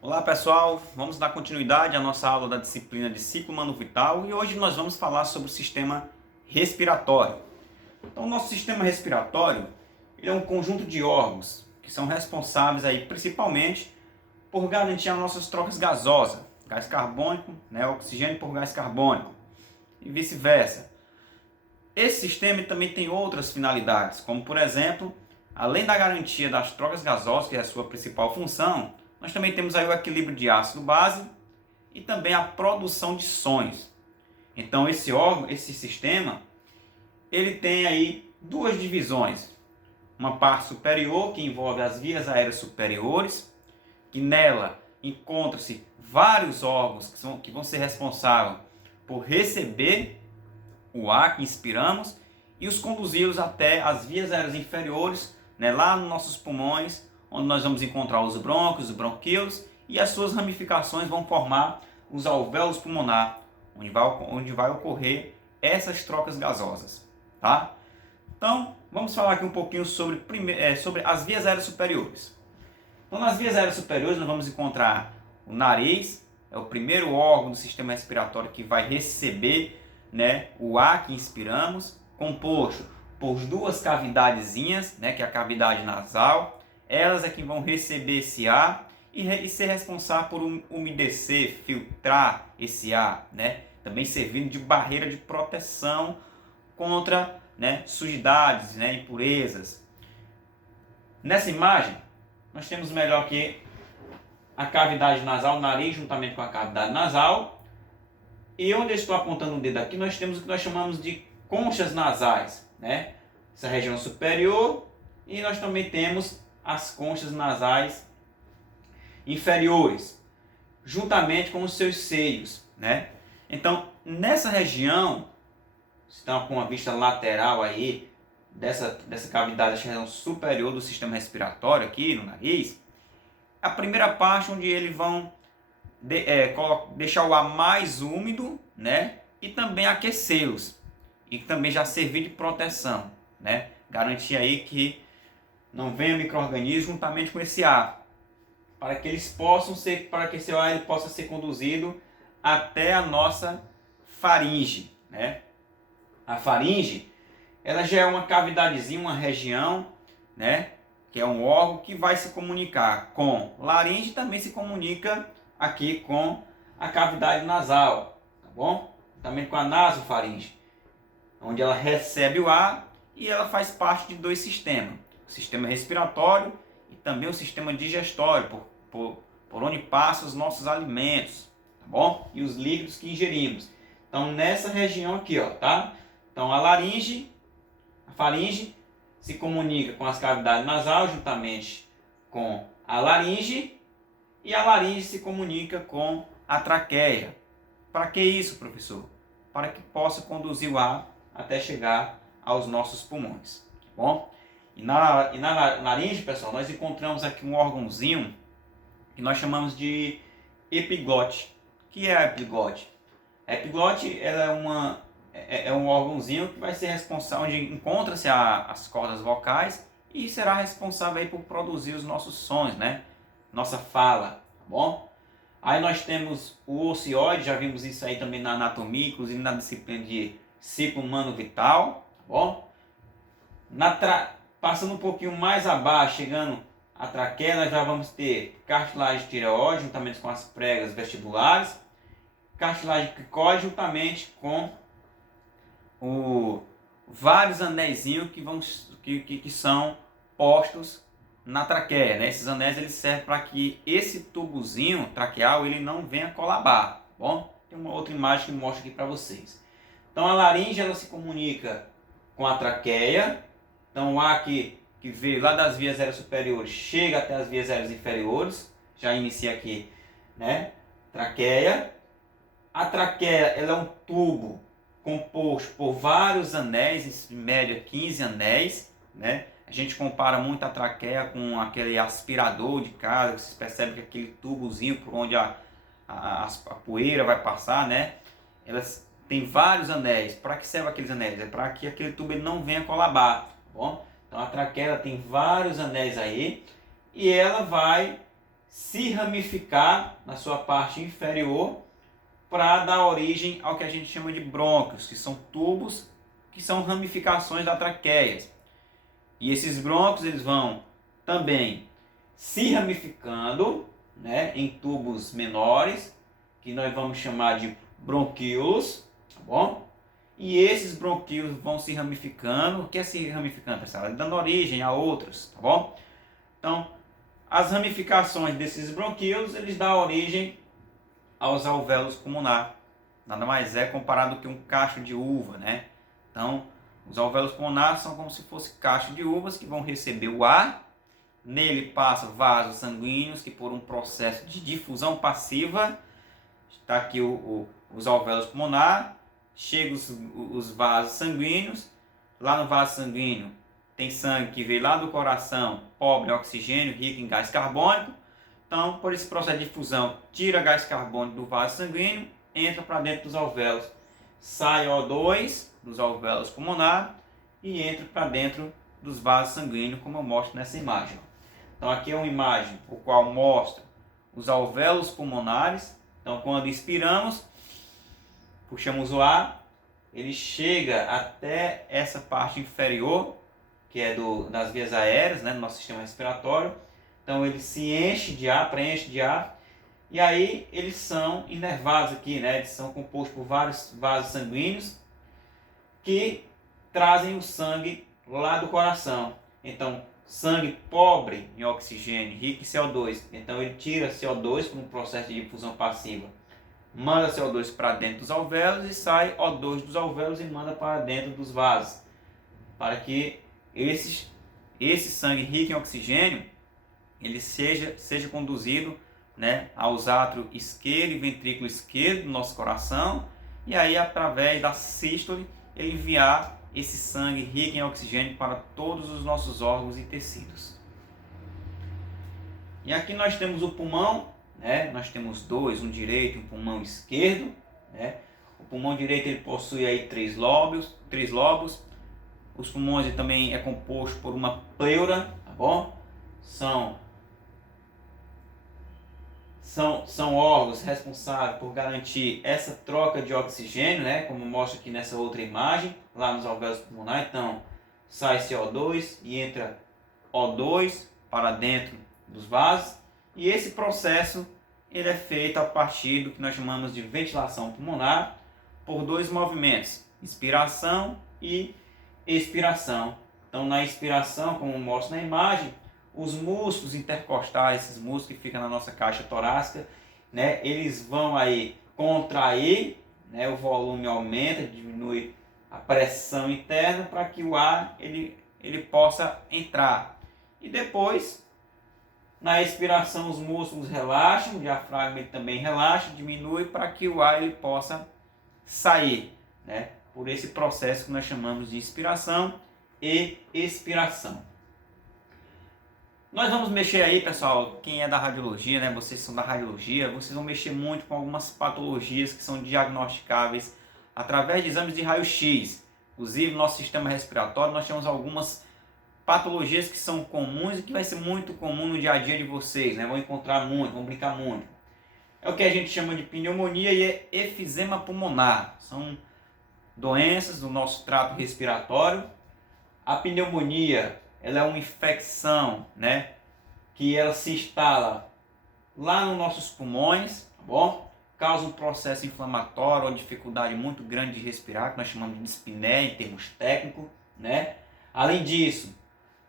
Olá pessoal, vamos dar continuidade à nossa aula da disciplina de ciclo humano vital e hoje nós vamos falar sobre o sistema respiratório. Então o nosso sistema respiratório ele é um conjunto de órgãos que são responsáveis aí, principalmente por garantir as nossas trocas gasosas, gás carbônico, oxigênio por gás carbônico e vice-versa. Esse sistema também tem outras finalidades, como por exemplo, além da garantia das trocas gasosas, que é a sua principal função, nós também temos aí o equilíbrio de ácido-base e também a produção de sons. Então esse órgão, esse sistema, ele tem aí duas divisões. Uma parte superior, que envolve as vias aéreas superiores, que nela encontram-se vários órgãos que vão ser responsáveis por receber o ar que inspiramos e os conduzi-los até as vias aéreas inferiores, lá nos nossos pulmões, onde nós vamos encontrar os brônquios, os bronquíolos, e as suas ramificações vão formar os alvéolos pulmonares, onde vai ocorrer essas trocas gasosas. Tá? Então, vamos falar aqui um pouquinho sobre as vias aéreas superiores. Então, nas vias aéreas superiores, nós vamos encontrar o nariz, é o primeiro órgão do sistema respiratório que vai receber o ar que inspiramos, composto por duas cavidadezinhas, que é a cavidade nasal. Elas é que vão receber esse ar e ser responsável por umedecer, filtrar esse ar, também servindo de barreira de proteção contra sujidades, impurezas. Nessa imagem, nós temos melhor aqui a cavidade nasal, o nariz juntamente com a cavidade nasal. E onde eu estou apontando o dedo aqui, nós temos o que nós chamamos de conchas nasais, essa região superior, e nós também temos as conchas nasais inferiores, juntamente com os seus seios, Então, nessa região, estão com a vista lateral aí dessa cavidade, essa região superior do sistema respiratório aqui no nariz, a primeira parte onde eles vão deixar o ar mais úmido, e também aquecê-los e também já servir de proteção, garantir aí que não venha micro-organismo juntamente com esse ar, para que esse ar ele possa ser conduzido até a nossa faringe, A faringe, ela já é uma cavidadezinha, uma região, que é um órgão que vai se comunicar com laringe, também se comunica aqui com a cavidade nasal, tá bom? Também com a nasofaringe, onde ela recebe o ar e ela faz parte de dois sistemas, o sistema respiratório e também o sistema digestório, por onde passam os nossos alimentos, tá bom? E os líquidos que ingerimos. Então nessa região aqui, ó, tá? Então a faringe se comunica com as cavidades nasais juntamente com a laringe, e a laringe se comunica com a traqueia. Para que isso, professor? Para que possa conduzir o ar até chegar aos nossos pulmões. Tá bom? E na laringe, pessoal, nós encontramos aqui um órgãozinho que nós chamamos de epiglote. O que é a epiglote? A epiglote ela é um órgãozinho que vai ser responsável, onde encontra-se as cordas vocais e será responsável aí por produzir os nossos sons, nossa fala, tá bom? Aí nós temos o ocioide, já vimos isso aí também na anatomia, inclusive na disciplina de ciclo humano vital, tá bom? Passando um pouquinho mais abaixo, chegando à traqueia, nós já vamos ter cartilagem tireoide, juntamente com as pregas vestibulares, cartilagem cricoide, juntamente com vários anéisinhos que são postos na traqueia, Esses anéis eles servem para que esse tubozinho traqueal ele não venha colabar, tá bom? Tem uma outra imagem que mostra aqui para vocês. Então a laringe ela se comunica com a traqueia. Então o ar que veio lá das vias aéreas superiores chega até as vias aéreas inferiores. Já inicia aqui, Traqueia. A traqueia ela é um tubo composto por vários anéis, em média 15 anéis, A gente compara muito a traqueia com aquele aspirador de casa, vocês percebem que aquele tubozinho por onde a poeira vai passar, Elas têm vários anéis. Para que servem aqueles anéis? É para que aquele tubo ele não venha colabar, tá bom? Então a traqueia tem vários anéis aí e ela vai se ramificar na sua parte inferior para dar origem ao que a gente chama de brônquios, que são tubos, que são ramificações da traqueia. E esses brônquios eles vão também se ramificando, né, em tubos menores, que nós vamos chamar de bronquíolos, tá bom? E esses bronquíolos vão se ramificando. O que é se ramificando, pessoal? Dando origem a outros, tá bom? Então, as ramificações desses bronquíolos, eles dão origem aos alvéolos pulmonar. Nada mais é comparado que um cacho de uva, né? Então, os alvéolos pulmonares são como se fosse cacho de uvas que vão receber o ar. Nele passa vasos sanguíneos que, por um processo de difusão passiva, está aqui os alvéolos pulmonares, chegam os vasos sanguíneos. Lá no vaso sanguíneo tem sangue que veio lá do coração, pobre em oxigênio, rico em gás carbônico. Então, por esse processo de difusão, tira gás carbônico do vaso sanguíneo, entra para dentro dos alvéolos, sai O2 dos alvéolos pulmonares e entra para dentro dos vasos sanguíneos, como eu mostro nessa imagem. Então, aqui é uma imagem o qual mostra os alvéolos pulmonares. Então, quando inspiramos, puxamos o ar, ele chega até essa parte inferior, que é das vias aéreas, né, do nosso sistema respiratório. Então, ele se enche de ar, preenche de ar, e aí eles são inervados aqui, né? Eles são compostos por vários vasos sanguíneos que trazem o sangue lá do coração. Então, sangue pobre em oxigênio, rico em CO2. Então, ele tira CO2 por um processo de difusão passiva, manda CO2 para dentro dos alvéolos e sai O2 dos alvéolos e manda para dentro dos vasos, para que esse sangue rico em oxigênio ele seja conduzido, né, aos átrios esquerdo e ventrículo esquerdo do nosso coração, e aí através da sístole ele enviar esse sangue rico em oxigênio para todos os nossos órgãos e tecidos. E aqui nós temos o pulmão, né? Nós temos dois, um direito e um pulmão esquerdo, né? O pulmão direito ele possui aí três lobos. Os pulmões ele também é composto por uma pleura, tá bom? São órgãos responsáveis por garantir essa troca de oxigênio, né? Como mostra aqui nessa outra imagem, lá nos alvéolos pulmonares. Então, sai CO2 e entra O2 para dentro dos vasos. E esse processo ele é feito a partir do que nós chamamos de ventilação pulmonar, por dois movimentos, inspiração e expiração. Então, na inspiração, como mostra na imagem, os músculos intercostais, esses músculos que ficam na nossa caixa torácica, né, eles vão aí contrair, né, o volume aumenta, diminui a pressão interna para que o ar ele possa entrar. E depois, na expiração, os músculos relaxam, o diafragma ele também relaxa, diminui para que o ar ele possa sair, né, por esse processo que nós chamamos de inspiração e expiração. Nós vamos mexer aí, pessoal, quem é da radiologia, né? Vocês são da radiologia, vocês vão mexer muito com algumas patologias que são diagnosticáveis através de exames de raio-x. Inclusive, no nosso sistema respiratório, nós temos algumas patologias que são comuns e que vai ser muito comum no dia a dia de vocês, né? Vão encontrar muito, vão brincar muito. É o que a gente chama de pneumonia e efizema pulmonar. São doenças do nosso trato respiratório. A pneumonia ela é uma infecção, né, que ela se instala lá nos nossos pulmões, tá bom? Causa um processo inflamatório ou dificuldade muito grande de respirar, que nós chamamos de dispneia em termos técnicos, né? Além disso,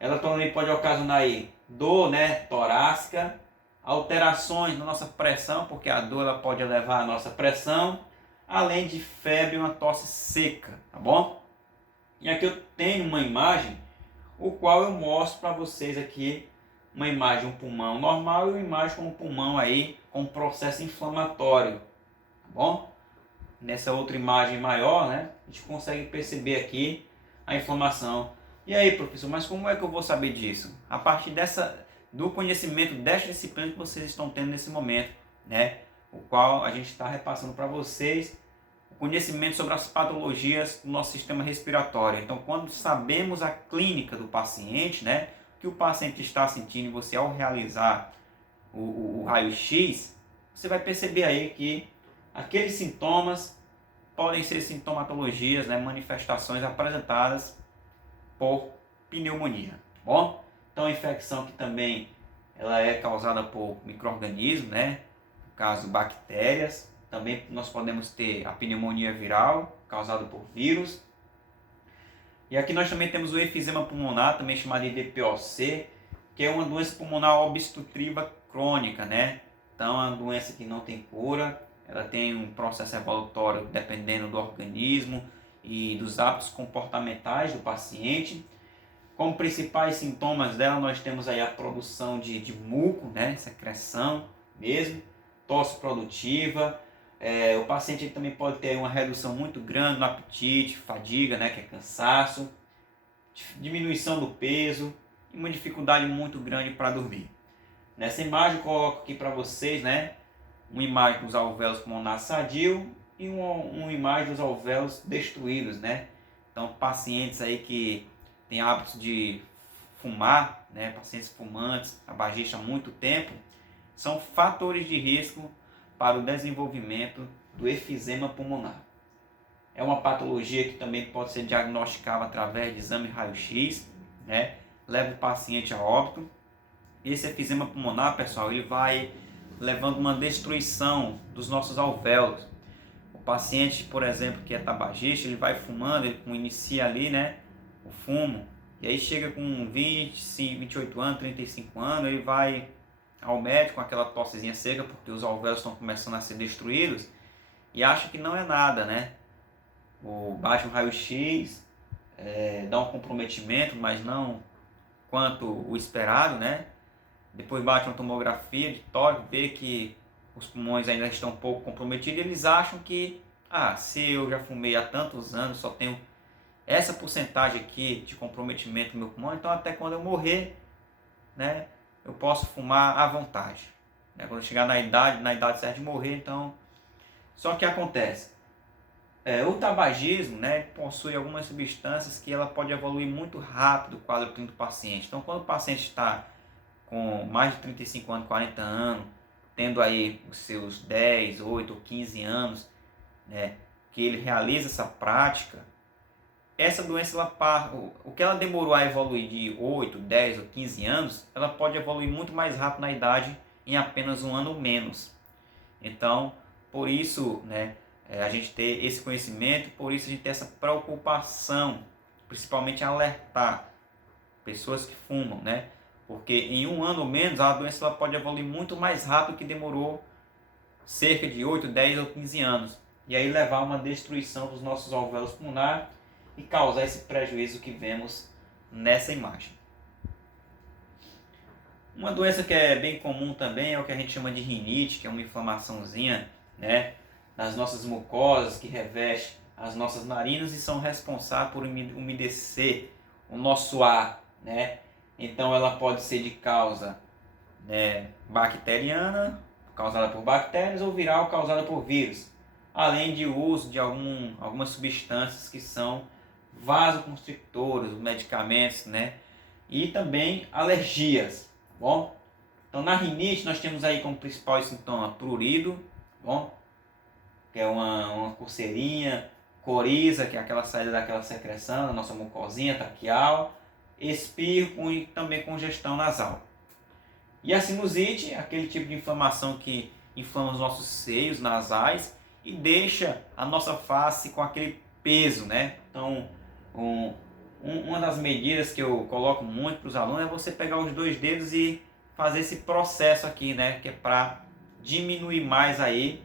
ela também pode ocasionar aí dor, né, torácica, alterações na nossa pressão, porque a dor ela pode elevar a nossa pressão, além de febre e uma tosse seca, tá bom? E aqui eu tenho uma imagem o qual eu mostro para vocês aqui uma imagem, um pulmão normal e uma imagem com um pulmão aí com processo inflamatório, tá bom? Nessa outra imagem maior, né, a gente consegue perceber aqui a inflamação. E aí, professor, mas como é que eu vou saber disso? A partir do conhecimento desta disciplina que vocês estão tendo nesse momento, né, o qual a gente está repassando para vocês conhecimento sobre as patologias do nosso sistema respiratório. Então, quando sabemos a clínica do paciente, né, o que o paciente está sentindo, você ao realizar o raio-x, você vai perceber aí que aqueles sintomas podem ser sintomatologias, né, manifestações apresentadas por pneumonia, tá bom? Então a infecção que também ela é causada por micro-organismos, né, no caso bactérias. Também nós podemos ter a pneumonia viral, causada por vírus. E aqui nós também temos o efizema pulmonar, também chamado de DPOC, que é uma doença pulmonar obstrutiva crônica, né? Então é uma doença que não tem cura, ela tem um processo evolutório dependendo do organismo e dos hábitos comportamentais do paciente. Como principais sintomas dela, nós temos aí a produção de muco, né? Secreção mesmo, tosse produtiva. O paciente também pode ter uma redução muito grande no apetite, fadiga, né? Que é cansaço, diminuição do peso e uma dificuldade muito grande para dormir. Nessa imagem eu coloco aqui para vocês, né? Uma imagem dos alvéolos pulmonares sadios e uma imagem dos alvéolos destruídos, né? Então pacientes aí que têm hábitos de fumar, né? Pacientes fumantes, tabagistas há muito tempo, são fatores de risco para o desenvolvimento do efizema pulmonar. É uma patologia que também pode ser diagnosticada através de exame raio-x, né? Leva o paciente a óbito. Esse efizema pulmonar, pessoal, ele vai levando uma destruição dos nossos alvéolos. O paciente, por exemplo, que é tabagista, ele vai fumando, ele inicia ali, né, o fumo, e aí chega com 28 anos, 35 anos, ele vai ao médico com aquela tossezinha seca, porque os alvéolos estão começando a ser destruídos, e acha que não é nada, né? Bate um raio-x, dá um comprometimento, mas não quanto o esperado, né? Depois bate uma tomografia de tórax, vê que os pulmões ainda estão um pouco comprometidos, e eles acham que, se eu já fumei há tantos anos, só tenho essa porcentagem aqui de comprometimento no meu pulmão, então até quando eu morrer, né, eu posso fumar à vontade. Né? Quando eu chegar na idade certa de morrer, então... Só que acontece, o tabagismo, né, possui algumas substâncias que ela pode evoluir muito rápido o quadro clínico do paciente. Então quando o paciente está com mais de 35 anos, 40 anos, tendo aí os seus 10, 8 ou 15 anos, né, que ele realiza essa prática, essa doença, o que ela demorou a evoluir de 8, 10 ou 15 anos, ela pode evoluir muito mais rápido na idade, em apenas um ano ou menos. Então, por isso, né, a gente ter esse conhecimento, por isso a gente ter essa preocupação, principalmente em alertar pessoas que fumam, né? Porque em um ano ou menos a doença ela pode evoluir muito mais rápido que demorou cerca de 8, 10 ou 15 anos. E aí levar a uma destruição dos nossos alvéolos pulmonares e causar esse prejuízo que vemos nessa imagem. Uma doença que é bem comum também é o que a gente chama de rinite, que é uma inflamaçãozinha, né, nas nossas mucosas que reveste as nossas narinas e são responsáveis por umedecer o nosso ar, né? Então ela pode ser de causa, né, bacteriana, causada por bactérias, ou viral, causada por vírus. Além de uso de algumas substâncias que são vasoconstrictores, medicamentos, né? E também alergias, tá bom? Então na rinite nós temos aí como principal sintoma prurido, tá bom? Que é uma coceirinha, coriza, que é aquela saída daquela secreção da nossa mucosinha traqueal, espirro e também congestão nasal. E a sinusite, aquele tipo de inflamação que inflama os nossos seios nasais e deixa a nossa face com aquele peso, né? Então, uma das medidas que eu coloco muito para os alunos é você pegar os dois dedos e fazer esse processo aqui, né? Que é para diminuir mais aí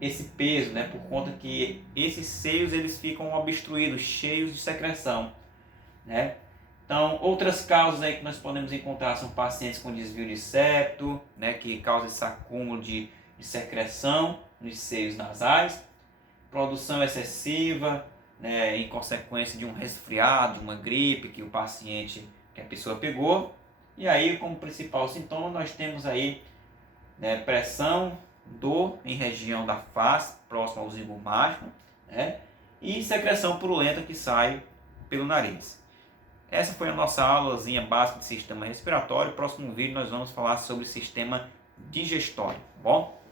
esse peso, né? Por conta que esses seios eles ficam obstruídos, cheios de secreção, né? Então, outras causas aí que nós podemos encontrar são pacientes com desvio de septo, né, que causa esse acúmulo de secreção nos seios nasais, produção excessiva, né, em consequência de um resfriado, de uma gripe que que a pessoa pegou. E aí, como principal sintoma, nós temos aí, né, pressão, dor em região da face, próximo ao zigo mágico, né, e secreção purulenta que sai pelo nariz. Essa foi a nossa aulazinha básica de sistema respiratório. No próximo vídeo nós vamos falar sobre o sistema digestório, tá bom?